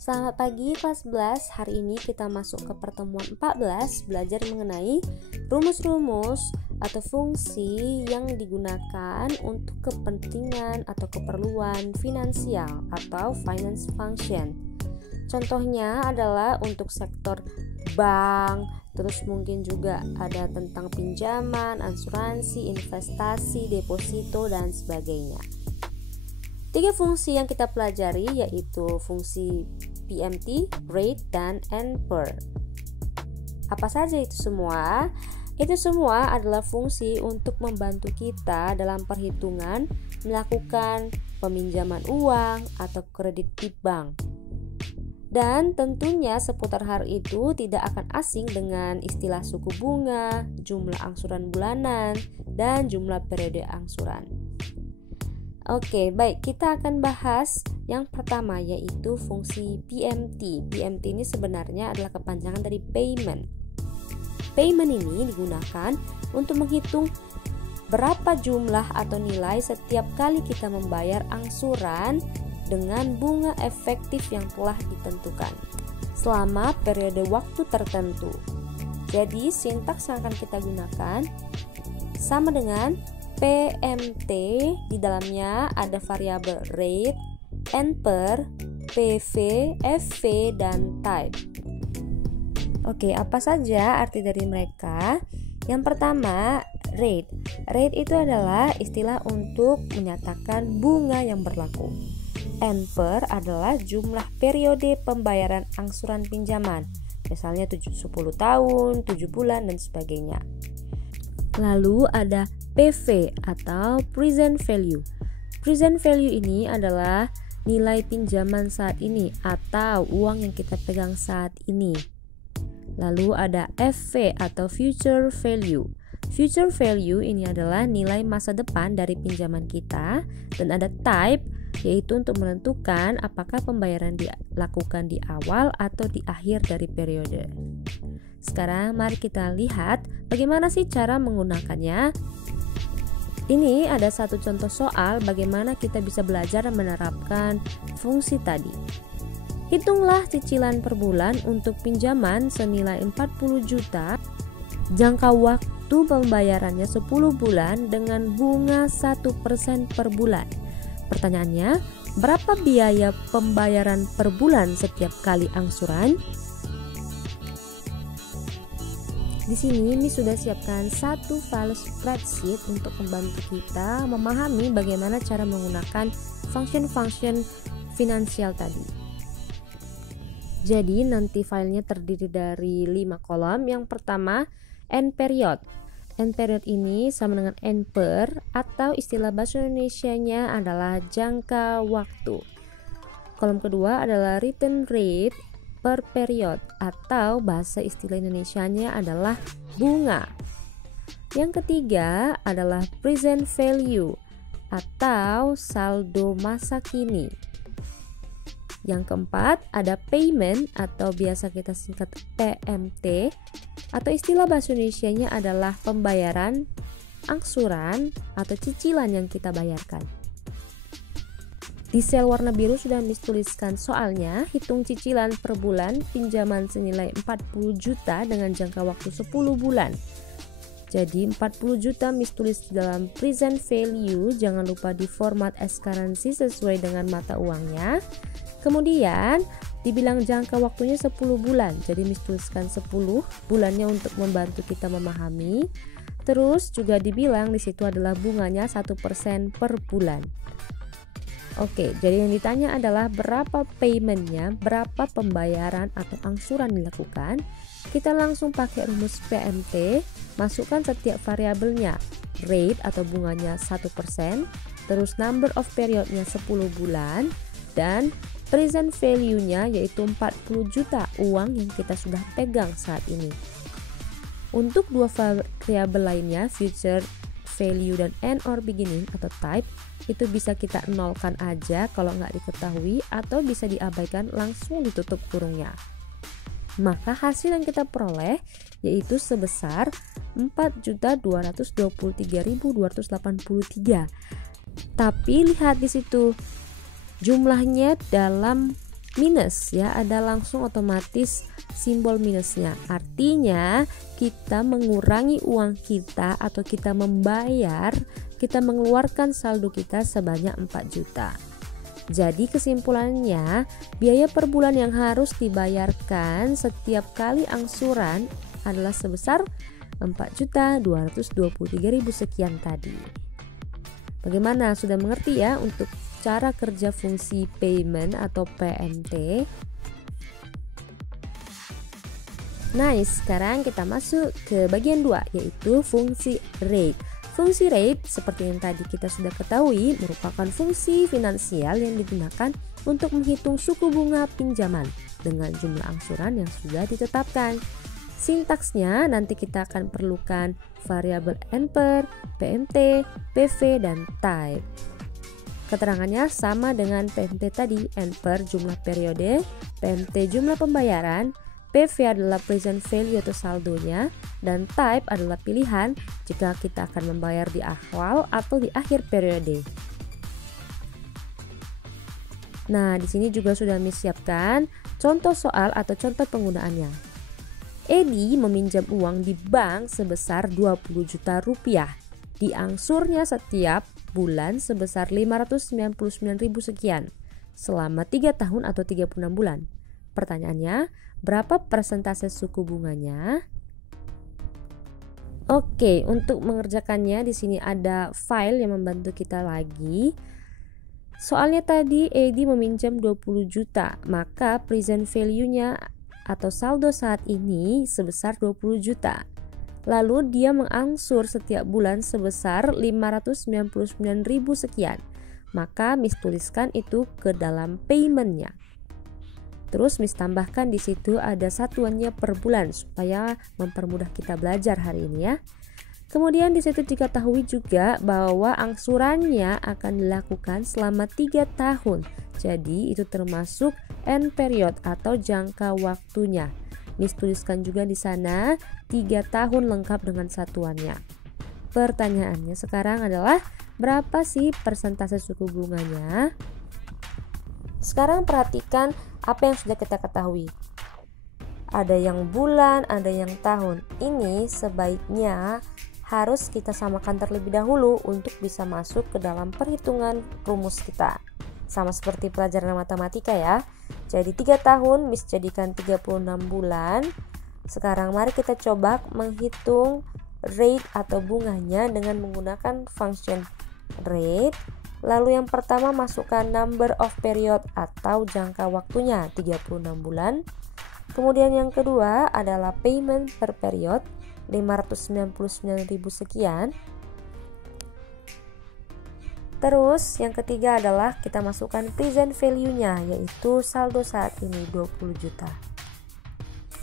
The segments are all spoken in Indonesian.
Selamat pagi kelas 11. Hari ini kita masuk ke pertemuan 14, belajar mengenai rumus-rumus atau fungsi yang digunakan untuk kepentingan atau keperluan finansial atau finance function. Contohnya adalah untuk sektor bank, terus mungkin juga ada tentang pinjaman, asuransi, investasi, deposito, dan sebagainya. 3 fungsi yang kita pelajari yaitu fungsi PMT, rate, dan NPER. Apa saja itu semua? Itu semua adalah fungsi untuk membantu kita dalam perhitungan melakukan peminjaman uang atau kredit di bank. Dan tentunya seputar hal itu tidak akan asing dengan istilah suku bunga, jumlah angsuran bulanan, dan jumlah periode angsuran. Oke, baik, kita akan bahas yang pertama yaitu fungsi PMT. PMT ini sebenarnya adalah kepanjangan dari payment. Payment ini digunakan untuk menghitung berapa jumlah atau nilai setiap kali kita membayar angsuran dengan bunga efektif yang telah ditentukan selama periode waktu tertentu. Jadi, sintaks yang akan kita gunakan sama dengan PMT, di dalamnya ada variabel rate, NPER, PV, FV, dan type. Oke, apa saja arti dari mereka? Yang pertama, rate. Rate itu adalah istilah untuk menyatakan bunga yang berlaku. NPER adalah jumlah periode pembayaran angsuran pinjaman, misalnya 10 tahun, 7 bulan, dan sebagainya. Lalu ada PV atau present value. Present value ini adalah nilai pinjaman saat ini atau uang yang kita pegang saat ini. Lalu ada FV atau future value. Future value ini adalah nilai masa depan dari pinjaman kita. Dan ada type, yaitu untuk menentukan apakah pembayaran dilakukan di awal atau di akhir dari periode. Sekarang mari kita lihat bagaimana sih cara menggunakannya. Ini ada satu contoh soal bagaimana kita bisa belajar dan menerapkan fungsi tadi. Hitunglah cicilan per bulan untuk pinjaman senilai 40 juta. Jangka waktu pembayarannya 10 bulan dengan bunga 1% per bulan. Pertanyaannya, berapa biaya pembayaran per bulan setiap kali angsuran? Di sini ini sudah siapkan satu file spreadsheet untuk membantu kita memahami bagaimana cara menggunakan function-function finansial tadi. Jadi nanti filenya terdiri dari 5 kolom. Yang pertama, end period. End period ini sama dengan NPER atau istilah bahasa Indonesianya adalah jangka waktu. Kolom kedua adalah return rate per period atau bahasa istilah Indonesianya adalah bunga. Yang ketiga adalah present value atau saldo masa kini. Yang keempat ada payment atau biasa kita singkat PMT atau istilah bahasa Indonesianya adalah pembayaran angsuran atau cicilan yang kita bayarkan. Di sel warna biru sudah dituliskan soalnya, hitung cicilan per bulan pinjaman senilai 40 juta dengan jangka waktu 10 bulan. Jadi 40 juta ditulis dalam present value, jangan lupa di format as currency sesuai dengan mata uangnya. Kemudian dibilang jangka waktunya 10 bulan, jadi dituliskan 10 bulannya untuk membantu kita memahami. Terus juga dibilang di situ adalah bunganya 1% per bulan. Oke, jadi yang ditanya adalah berapa paymentnya, berapa pembayaran atau angsuran dilakukan. Kita langsung pakai rumus PMT, masukkan setiap variabelnya, rate atau bunganya 1%, terus number of periodnya 10 bulan, dan present value-nya yaitu 40 juta uang yang kita sudah pegang saat ini. Untuk 2 variabel lainnya, future value dan end or beginning atau type, itu bisa kita nolkan aja kalau nggak diketahui atau bisa diabaikan langsung ditutup kurungnya. Maka hasil yang kita peroleh yaitu sebesar 4.223.283. Tapi lihat di situ jumlahnya dalam minus ya, ada langsung otomatis simbol minusnya. Artinya kita mengurangi uang kita atau kita membayar, kita mengeluarkan saldo kita sebanyak 4 juta. Jadi kesimpulannya, biaya per bulan yang harus dibayarkan setiap kali angsuran adalah sebesar 4.223.000 sekian tadi. Bagaimana, sudah mengerti ya untuk cara kerja fungsi payment atau PMT? Nice, sekarang kita masuk ke bagian 2, yaitu fungsi rate. Fungsi rate seperti yang tadi kita sudah ketahui merupakan fungsi finansial yang digunakan untuk menghitung suku bunga pinjaman dengan jumlah angsuran yang sudah ditetapkan. Sintaksnya nanti kita akan perlukan variabel NPER, PMT, PV, dan type. Keterangannya sama dengan PMT tadi, NPER jumlah periode, PMT jumlah pembayaran, PV adalah present value atau saldonya, dan type adalah pilihan jika kita akan membayar di awal atau di akhir periode. Nah, di sini juga sudah disiapkan contoh soal atau contoh penggunaannya. Edi meminjam uang di bank sebesar 20 juta rupiah. Diangsurnya setiap bulan sebesar 599.000 sekian selama 3 tahun atau 36 bulan. Pertanyaannya, berapa persentase suku bunganya? Oke, untuk mengerjakannya di sini ada file yang membantu kita lagi. Soalnya tadi Edi meminjam 20 juta, maka present value-nya atau saldo saat ini sebesar 20 juta. Lalu dia mengangsur setiap bulan sebesar 599.000 sekian. Maka Miss tuliskan itu ke dalam payment-nya. Terus Miss tambahkan di situ ada satuannya per bulan supaya mempermudah kita belajar hari ini ya. Kemudian di situ diketahui juga bahwa angsurannya akan dilakukan selama 3 tahun. Jadi itu termasuk end period atau jangka waktunya. Miss tuliskan juga di sana 3 tahun lengkap dengan satuannya. Pertanyaannya sekarang adalah berapa sih persentase suku bunganya? Sekarang perhatikan apa yang sudah kita ketahui. Ada yang bulan, ada yang tahun. Ini sebaiknya harus kita samakan terlebih dahulu untuk bisa masuk ke dalam perhitungan rumus kita. Sama seperti pelajaran matematika ya. Jadi 3 tahun Miss jadikan 36 bulan. Sekarang mari kita coba menghitung rate atau bunganya dengan menggunakan function rate. Lalu yang pertama masukkan number of period atau jangka waktunya 36 bulan. Kemudian yang kedua adalah payment per period 599.000 sekian. Terus yang ketiga adalah kita masukkan present value-nya, yaitu saldo saat ini 20 juta.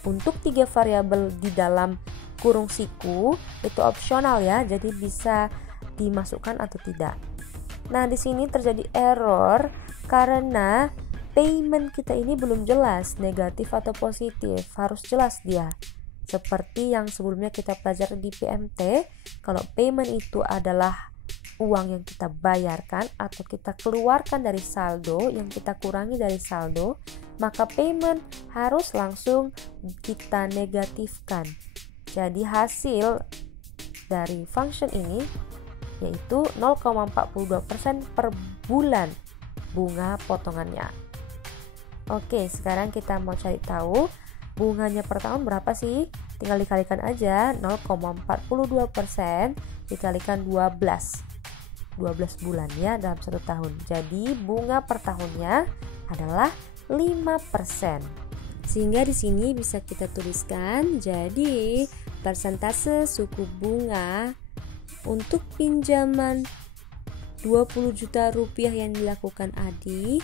Untuk 3 variabel di dalam kurung siku itu opsional ya, jadi bisa dimasukkan atau tidak. Nah, di sini terjadi error karena payment kita ini belum jelas negatif atau positif, harus jelas dia. Seperti yang sebelumnya kita pelajari di PMT, kalau payment itu adalah uang yang kita bayarkan atau kita keluarkan dari saldo, yang kita kurangi dari saldo, maka payment harus langsung kita negatifkan. Jadi hasil dari function ini yaitu 0,42% per bulan bunga potongannya. Oke, sekarang kita mau cari tahu bunganya per tahun berapa sih? Tinggal dikalikan aja, 0,42% dikalikan 12 bulan ya dalam 1 tahun. Jadi bunga per tahunnya adalah 5%. Sehingga di sini bisa kita tuliskan, jadi persentase suku bunga untuk pinjaman 20 juta rupiah yang dilakukan Adi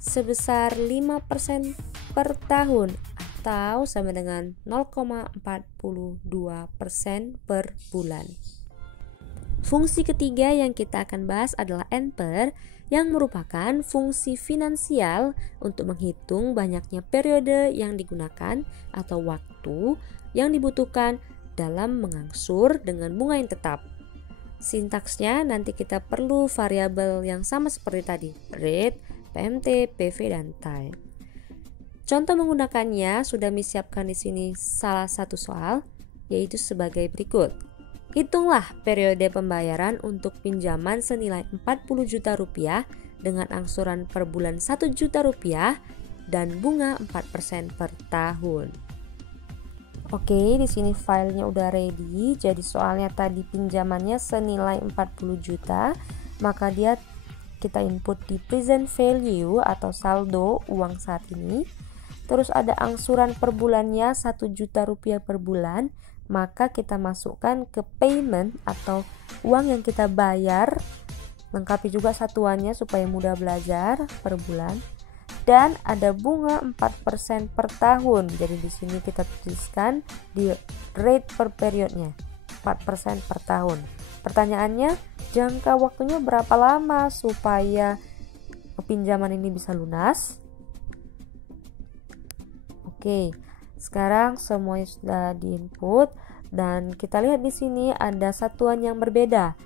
sebesar 5% per tahun atau sama dengan 0,42% per bulan. Fungsi ketiga yang kita akan bahas adalah NPER, yang merupakan fungsi finansial untuk menghitung banyaknya periode yang digunakan atau waktu yang dibutuhkan dalam mengangsur dengan bunga yang tetap. Sintaksnya nanti kita perlu variabel yang sama seperti tadi, rate, PMT, PV, dan time. Contoh menggunakannya sudah disiapkan di sini salah satu soal, yaitu sebagai berikut. Hitunglah periode pembayaran untuk pinjaman senilai 40 juta rupiah dengan angsuran per bulan 1 juta rupiah dan bunga 4% per tahun. Oke, di sini filenya udah ready. Jadi soalnya tadi pinjamannya senilai 40 juta, maka kita input di present value atau saldo uang saat ini. Terus ada angsuran per bulannya 1 juta rupiah per bulan, maka kita masukkan ke payment atau uang yang kita bayar, lengkapi juga satuannya supaya mudah belajar per bulan. Dan ada bunga 4% per tahun. Jadi di sini kita tuliskan di rate per periodnya 4% per tahun. Pertanyaannya, jangka waktunya berapa lama supaya pinjaman ini bisa lunas? Oke, sekarang semuanya sudah diinput dan kita lihat di sini ada satuan yang berbeda.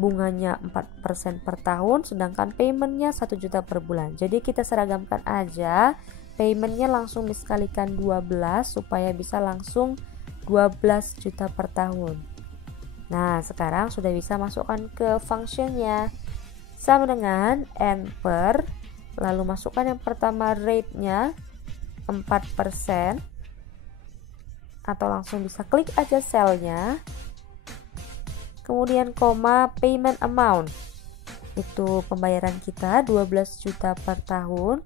Bunganya 4% per tahun, sedangkan paymentnya 1 juta per bulan. Jadi kita seragamkan aja, paymentnya langsung diskalikan 12 supaya bisa langsung 12 juta per tahun. Nah, sekarang sudah bisa masukkan ke functionnya. Sama dengan n per, lalu masukkan yang pertama rate-nya 4%, atau langsung bisa klik aja cell-nya. Kemudian koma payment amount, itu pembayaran kita 12 juta per tahun.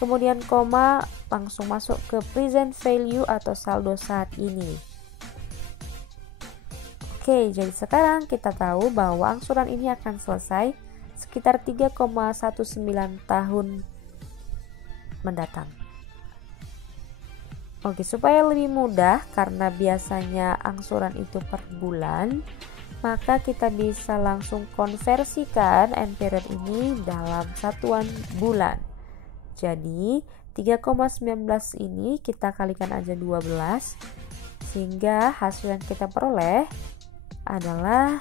Kemudian koma langsung masuk ke present value atau saldo saat ini. Oke, jadi sekarang kita tahu bahwa angsuran ini akan selesai sekitar 3,19 tahun mendatang. Oke, supaya lebih mudah karena biasanya angsuran itu per bulan, maka kita bisa langsung konversikan end period ini dalam satuan bulan. Jadi 3,19 ini kita kalikan aja 12, sehingga hasil yang kita peroleh adalah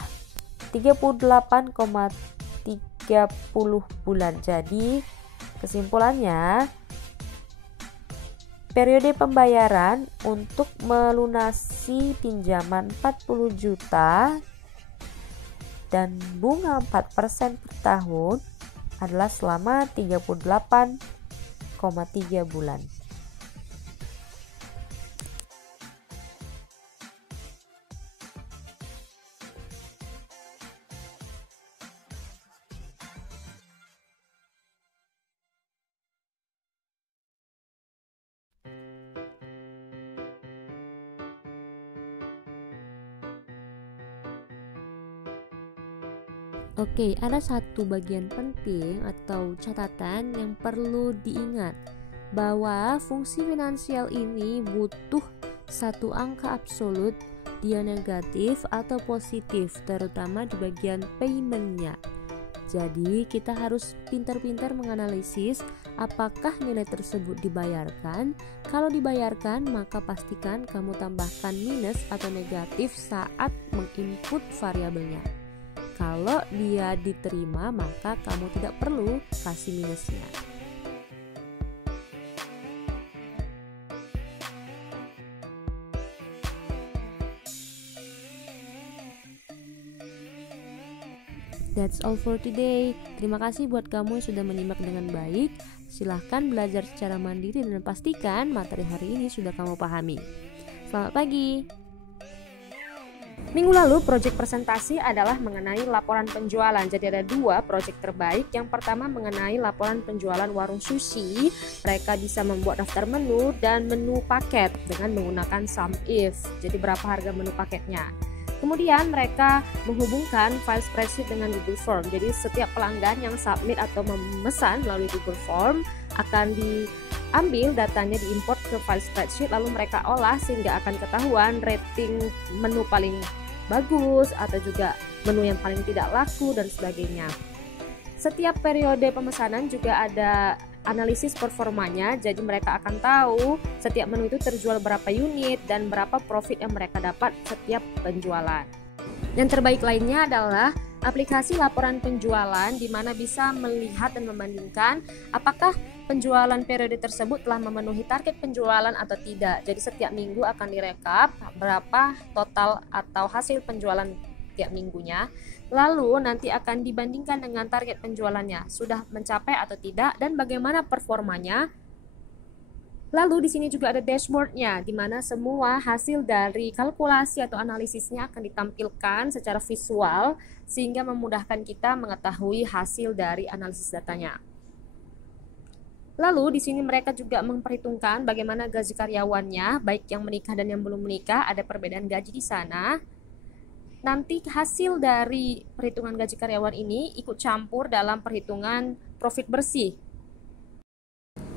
38,30 bulan. Jadi kesimpulannya, periode pembayaran untuk melunasi pinjaman 40 juta dan bunga 4% per tahun adalah selama 38,3 bulan. Oke, ada satu bagian penting atau catatan yang perlu diingat, bahwa fungsi finansial ini butuh satu angka absolut, dia negatif atau positif, terutama di bagian paymentnya. Jadi kita harus pintar-pintar menganalisis apakah nilai tersebut dibayarkan. Kalau dibayarkan, maka pastikan kamu tambahkan minus atau negatif saat menginput variabelnya. Kalau dia diterima, maka kamu tidak perlu kasih minusnya. That's all for today. Terima kasih buat kamu yang sudah menyimak dengan baik. Silahkan belajar secara mandiri dan pastikan materi hari ini sudah kamu pahami. Selamat pagi. Minggu lalu proyek presentasi adalah mengenai laporan penjualan. Jadi ada dua proyek terbaik. Yang pertama mengenai laporan penjualan warung sushi. Mereka bisa membuat daftar menu dan menu paket dengan menggunakan sum if. Jadi berapa harga menu paketnya. Kemudian mereka menghubungkan file spreadsheet dengan Google Form. Jadi setiap pelanggan yang submit atau memesan melalui Google Form akan diambil datanya, diimport ke file spreadsheet, lalu mereka olah sehingga akan ketahuan rating menu paling bagus atau juga menu yang paling tidak laku dan sebagainya. Setiap periode pemesanan juga ada analisis performanya, jadi mereka akan tahu setiap menu itu terjual berapa unit dan berapa profit yang mereka dapat setiap penjualan. Yang terbaik lainnya adalah aplikasi laporan penjualan, di mana bisa melihat dan membandingkan apakah penjualan periode tersebut telah memenuhi target penjualan atau tidak. Jadi setiap minggu akan direkap berapa total atau hasil penjualan tiap minggunya. Lalu nanti akan dibandingkan dengan target penjualannya, sudah mencapai atau tidak dan bagaimana performanya. Lalu di sini juga ada dashboardnya, di mana semua hasil dari kalkulasi atau analisisnya akan ditampilkan secara visual sehingga memudahkan kita mengetahui hasil dari analisis datanya. Lalu di sini mereka juga memperhitungkan bagaimana gaji karyawannya, baik yang menikah dan yang belum menikah, ada perbedaan gaji di sana. Nanti hasil dari perhitungan gaji karyawan ini ikut campur dalam perhitungan profit bersih.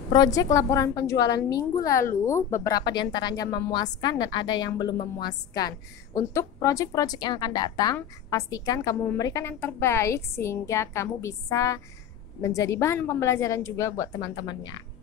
Proyek laporan penjualan minggu lalu, beberapa diantaranya memuaskan dan ada yang belum memuaskan. Untuk proyek-proyek yang akan datang, pastikan kamu memberikan yang terbaik sehingga kamu bisa menjadi bahan pembelajaran juga buat teman-temannya.